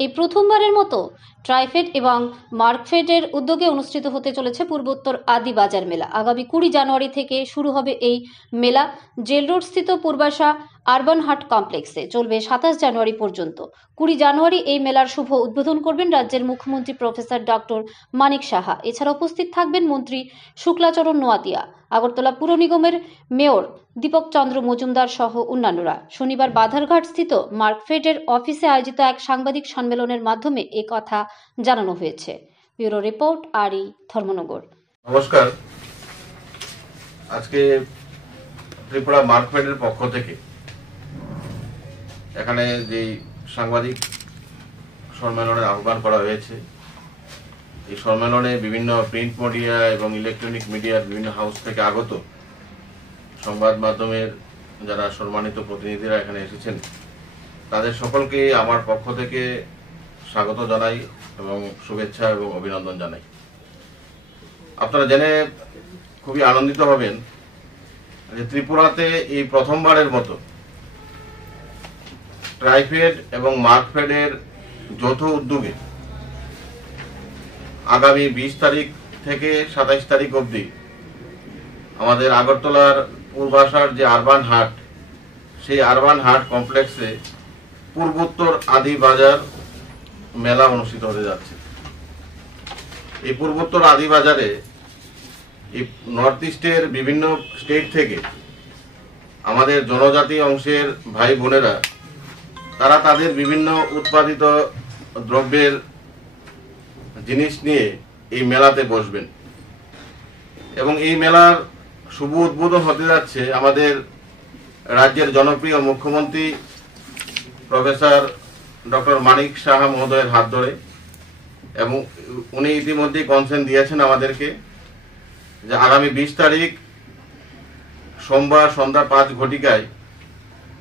এই প্রথমবারের মতো ট্রাইফেড এবং মার্কফেডের উদ্যোগে অনুষ্ঠিত হতে চলেছে পূর্বোত্তর আদি বাজার মেলা। আগামী 20 জানুয়ারি থেকে শুরু হবে এই মেলা। জেল রোড স্থিত পূর্বাশা আরবান হাট কমপ্লেক্সে চলবে 27 জানুয়ারি পর্যন্ত। 20 জানুয়ারি এই মেলার শুভ উদ্বোধন করবেন রাজ্যের মুখ্যমন্ত্রী প্রফেসর ডক্টর মানিক সাহা। এছাড়া উপস্থিত থাকবেন মন্ত্রী শুক্লাচরণ নোয়াতিয়া, আগরতলা পুর নিগমের মেয়র দীপক চন্দ্র মজুমদার সহ অন্যান্যরা। শনিবার বাধারঘাট স্থিত মার্কফেডের অফিসে আয়োজিত এক সাংবাদিক সম্মেলনের মাধ্যমে এই কথা জানানো হয়েছে। ব্যুরো রিপোর্ট, আরই, ধর্মনগর। নমস্কার। আজকে ত্রিপুরা মার্কফেডের পক্ষ থেকে এখানে যে সাংবাদিক সম্মেলনের আহ্বান করা হয়েছে, এই সম্মেলনে বিভিন্ন প্রিন্ট মিডিয়া এবং ইলেকট্রনিক মিডিয়ার বিভিন্ন হাউস থেকে আগত সংবাদ মাধ্যমের যারা সম্মানিত প্রতিনিধিরা এখানে এসেছেন, তাদের সকলকে আমার পক্ষ থেকে স্বাগত জানাই এবং শুভেচ্ছা এবং অভিনন্দন জানাই। আপনারা জেনে খুবই আনন্দিত হবেন যে ত্রিপুরাতে এই প্রথমবারের মতো ট্রাইফেড এবং মার্কফেডের যৌথ উদ্যোগে আগামী 20 তারিখ থেকে 27 তারিখ অবধি আমাদের আগরতলার পূর্বাশার যে আরবান হাট, সেই আরবান হাট কমপ্লেক্সে পূর্বোত্তর আদি বাজার মেলা অনুষ্ঠিত হতে যাচ্ছে। এই পূর্বোত্তর আদি বাজারে এই নর্থ ইস্টের বিভিন্ন স্টেট থেকে আমাদের জনজাতি অংশের ভাই বোনেরা তারা তাদের বিভিন্ন উৎপাদিত দ্রব্যের জিনিস নিয়ে এই মেলাতে বসবেন এবং এই মেলার শুভ উদ্বোধন হতে যাচ্ছে আমাদের রাজ্যের জনপ্রিয় মুখ্যমন্ত্রী প্রফেসর ডক্টর মানিক সাহা মহোদয়ের হাত ধরে। এবং উনি ইতিমধ্যেই কনসেন্ট দিয়েছেন আমাদেরকে যে আগামী 20 তারিখ সোমবার সন্ধ্যা 5 ঘটিকায়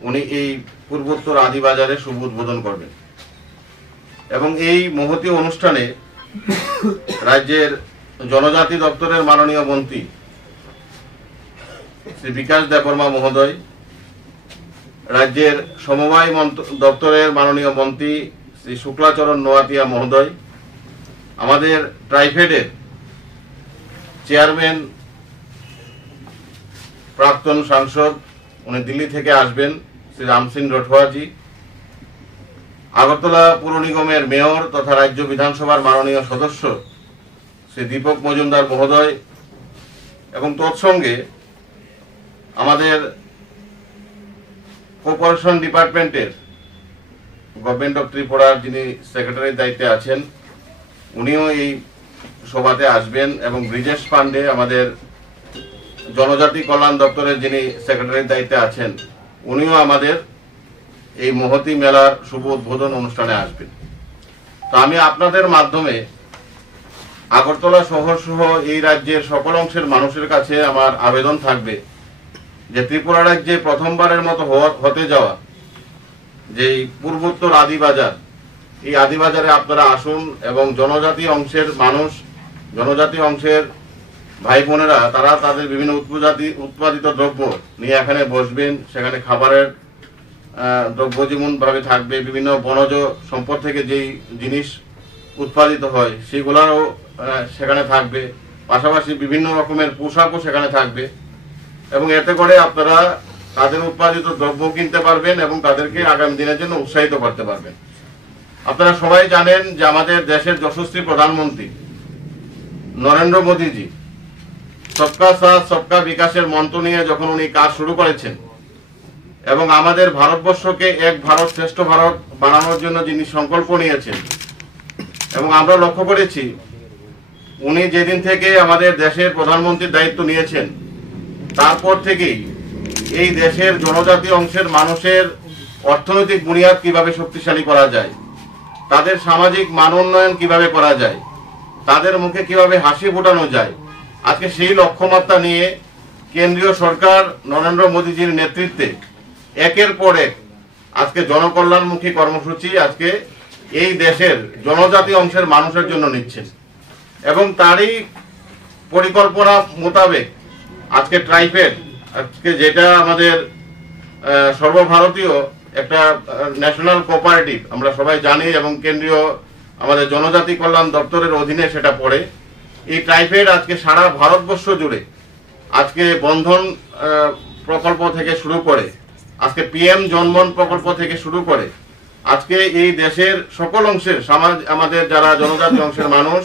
উনি এই পূর্বোত্তর আদি বাজারে শুভ উদ্বোধন করবেন। এবং এই মহতী অনুষ্ঠানে রাজ্যের জনজাতি দপ্তরের মাননীয় মন্ত্রী শ্রী বিকাশ দেববর্মা মহোদয়, রাজ্যের সমবায় দপ্তরের মাননীয় মন্ত্রী শ্রী শুক্লাচরণ নোয়াতিয়া মহোদয়, আমাদের ট্রাইফেডের চেয়ারম্যান প্রাক্তন সাংসদ, উনি দিল্লি থেকে আসবেন, শ্রী রাম সিং রঠোয়াজি, আগরতলা পুর নিগমের মেয়র তথা রাজ্য বিধানসভার মাননীয় সদস্য শ্রী দীপক মজুমদার মহোদয়, এবং তৎসঙ্গে আমাদের কোঅপারেশন ডিপার্টমেন্টের গভর্নমেন্ট অফ ত্রিপুরার যিনি সেক্রেটারির দায়িত্বে আছেন, উনিও এই সভাতে আসবেন। এবং ব্রিজেশ পান্ডে আমাদের জনজাতি কল্যাণ দপ্তরের যিনি সেক্রেটারির দায়িত্বে আছেন, উনিও আমাদের এই মহতী মেলার শুভ উদ্বোধন অনুষ্ঠানে আসবেন। তো আমি আপনাদের মাধ্যমে আগরতলা শহর সহ এই রাজ্যের সকল অংশের মানুষের কাছে আমার আবেদন থাকবে যে ত্রিপুরা রাজ্যে প্রথমবারের মতো হতে যাওয়া যে পূর্বোত্তর আদি বাজার, এই আদি বাজারে আপনারা আসুন এবং জনজাতি অংশের মানুষ, জনজাতি অংশের ভাই বোনেরা তারা তাদের বিভিন্ন উৎপাদিত দ্রব্য নিয়ে এখানে বসবেন। সেখানে খাবারের দ্রব্য যেমন ভাবে থাকবে, বিভিন্ন বনজ সম্পদ থেকে যেই জিনিস উৎপাদিত হয় সেগুলোও সেখানে থাকবে, পাশাপাশি বিভিন্ন রকমের পোশাকও সেখানে থাকবে। এবং এতে করে আপনারা তাদের উৎপাদিত দ্রব্য কিনতে পারবেন এবং তাদেরকে আগামী দিনের জন্য উৎসাহিত করতে পারবেন। আপনারা সবাই জানেন যে আমাদের দেশের যশস্বী প্রধানমন্ত্রী নরেন্দ্র মোদীজি সবকা সাথ সবকা বিকাশের মন্ত্র নিয়ে যখন উনি কাজ শুরু করেছেন এবং আমাদের ভারতবর্ষকে এক ভারত শ্রেষ্ঠ ভারত বানানোর জন্য যিনি সংকল্প নিয়েছেন, এবং আমরা লক্ষ্য করেছি উনি যেদিন থেকে আমাদের দেশের প্রধানমন্ত্রীর দায়িত্ব নিয়েছেন তারপর থেকেই এই দেশের জনজাতি অংশের মানুষের অর্থনৈতিক বুনিয়াদ কিভাবে শক্তিশালী করা যায়, তাদের সামাজিক মান উন্নয়ন কিভাবে করা যায়, তাদের মুখে কিভাবে হাসি ফোটানো যায়, আজকে সেই লক্ষ্যমাত্রা নিয়ে কেন্দ্রীয় সরকার নরেন্দ্র মোদীজির নেতৃত্বে একের পর এক আজকে জনকল্যাণমুখী কর্মসূচি আজকে এই দেশের জনজাতি অংশের মানুষের জন্য নিচ্ছেন। এবং তারই পরিকল্পনা মোতাবেক আজকে ট্রাইফেড, আজকে যেটা আমাদের সর্বভারতীয় একটা ন্যাশনাল কোঅপারেটিভ, আমরা সবাই জানি, এবং কেন্দ্রীয় আমাদের জনজাতি কল্যাণ দপ্তরের অধীনে সেটা পড়ে। এই ট্রাইফেড আজকে সারা ভারতবর্ষ জুড়ে আজকে বন্ধন প্রকল্প থেকে শুরু করে, আজকে পিএম জনমন প্রকল্প থেকে শুরু করে, আজকে এই দেশের সকল অংশের সমাজ, আমাদের যারা জনজাতি অংশের মানুষ,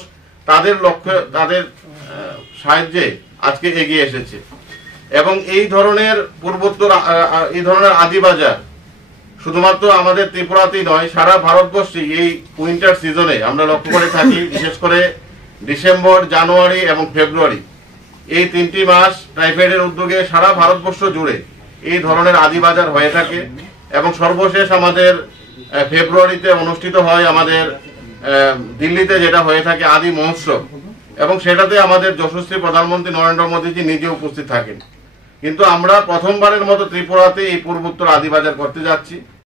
তাদের লক্ষ্য, তাদের সাহায্যে আজকে এগিয়ে এসেছে। এবং এই ধরনের পূর্বোত্তর, এই ধরনের আদিবাজার শুধুমাত্র আমাদের ত্রিপুরাতেই নয়, সারা ভারতবর্ষে এই উইন্টার সিজনে আমরা লক্ষ্য করে থাকি। বিশেষ করে ডিসেম্বর, জানুয়ারি এবং ফেব্রুয়ারি, এই 3টি মাস ট্রাইফেডের উদ্যোগে সারা ভারতবর্ষ জুড়ে এই ধরনের আদিবাজার হয়ে থাকে। এবং সর্বশেষ আমাদের ফেব্রুয়ারিতে অনুষ্ঠিত হয় আমাদের দিল্লিতে যেটা হয়ে থাকে আদি মহোৎসব, এবং সেটাতে আমাদের যশস্বী প্রধানমন্ত্রী নরেন্দ্র মোদীজি নিজে উপস্থিত থাকেন। কিন্তু আমরা প্রথমবারের মতো ত্রিপুরাতে এই পূর্বোত্তর আদিবাজার করতে যাচ্ছি।